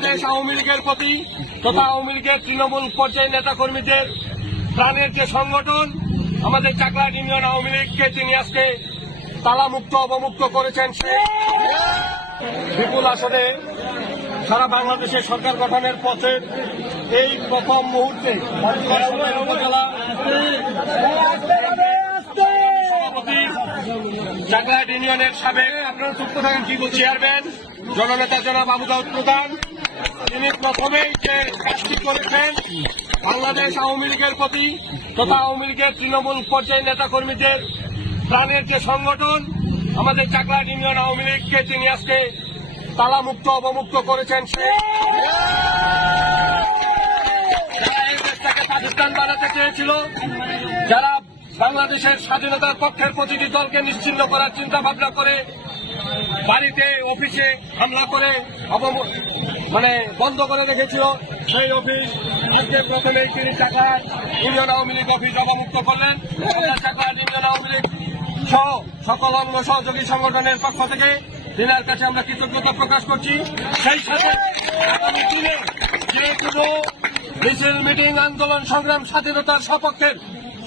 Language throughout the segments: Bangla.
বাংলাদেশ আওয়ামী লীগের প্রতি তথা আওয়ামী লীগের তৃণমূল পর্যায়ের নেতাকর্মীদের প্রাণের যে সংগঠন আমাদের চাকলাহাট ইউনিয়ন আওয়ামী লীগকে তিনি আজকে তালামুক্ত অবমুক্ত করেছেন, সেই বিপুল আসনে সারা বাংলাদেশের সরকার গঠনের পথে এই প্রথম মুহূর্তে উপজেলা সভাপতি চাকলাহাট ইউনিয়নের সাবেক আপনারা যুক্ত থাকেন কি চেয়ারম্যান জননেতা জনাব আবু দাউদ প্রধান, তিনি প্রথমেই যে কাজটি করেছেন বাংলাদেশ আওয়ামী লীগের প্রতি তথা আওয়ামী লীগের তৃণমূল পর্যায়ের নেতাকর্মীদের প্রাণের যে সংগঠন আমাদের চাকলাহাট ইউনিয়ন আওয়ামী লীগকে তিনি আজকে তালামুক্ত অবমুক্ত করেছেন, সেই যারা এই দেশটাকে পাকিস্তান বানাতে চেয়েছিল, যারা বাংলাদেশের স্বাধীনতার পক্ষের প্রতিটি দলকে নিশ্চিহ্ন করার চিন্তা ভাবনা করে বাড়িতে অফিসে হামলা করে বন্ধ করে রেখেছিল, সেই অফিস আজকে প্রথমেই তিনি চাকলাহাট ইউনিয়ন আওয়ামী লীগ অফিস অবমুক্ত করলেন। চাকলাহাট ইউনিয়ন আওয়ামী লীগ সহ সকল অঙ্গ সহযোগী সংগঠনের পক্ষ থেকে দিনের কাছে আমরা কৃতজ্ঞতা প্রকাশ করছি। সেই সাথে আগামী দিনে যে কোনো মিছিল মিটিং আন্দোলন সংগ্রাম স্বাধীনতার সপক্ষের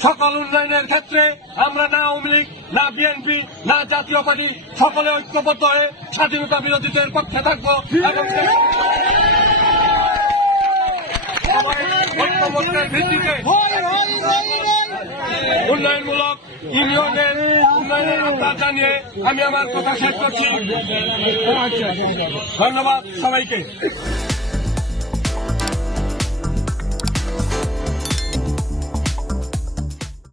সকল উন্নয়নের ক্ষেত্রে আমরা না আওয়ামী লীগ না বিএনপি না জাতীয় পার্টি সকলে ঐক্যবদ্ধ হয়ে স্বাধীনতা বিরোধীদের পক্ষে থাকবো এবং ঐক্যমত্যের ভিত্তিতে উন্নয়নমূলক ইউনিয়নের উন্নয়নের আহ্বান জানিয়ে আমি আমার কথা শেষ করছি। ধন্যবাদ সবাইকে।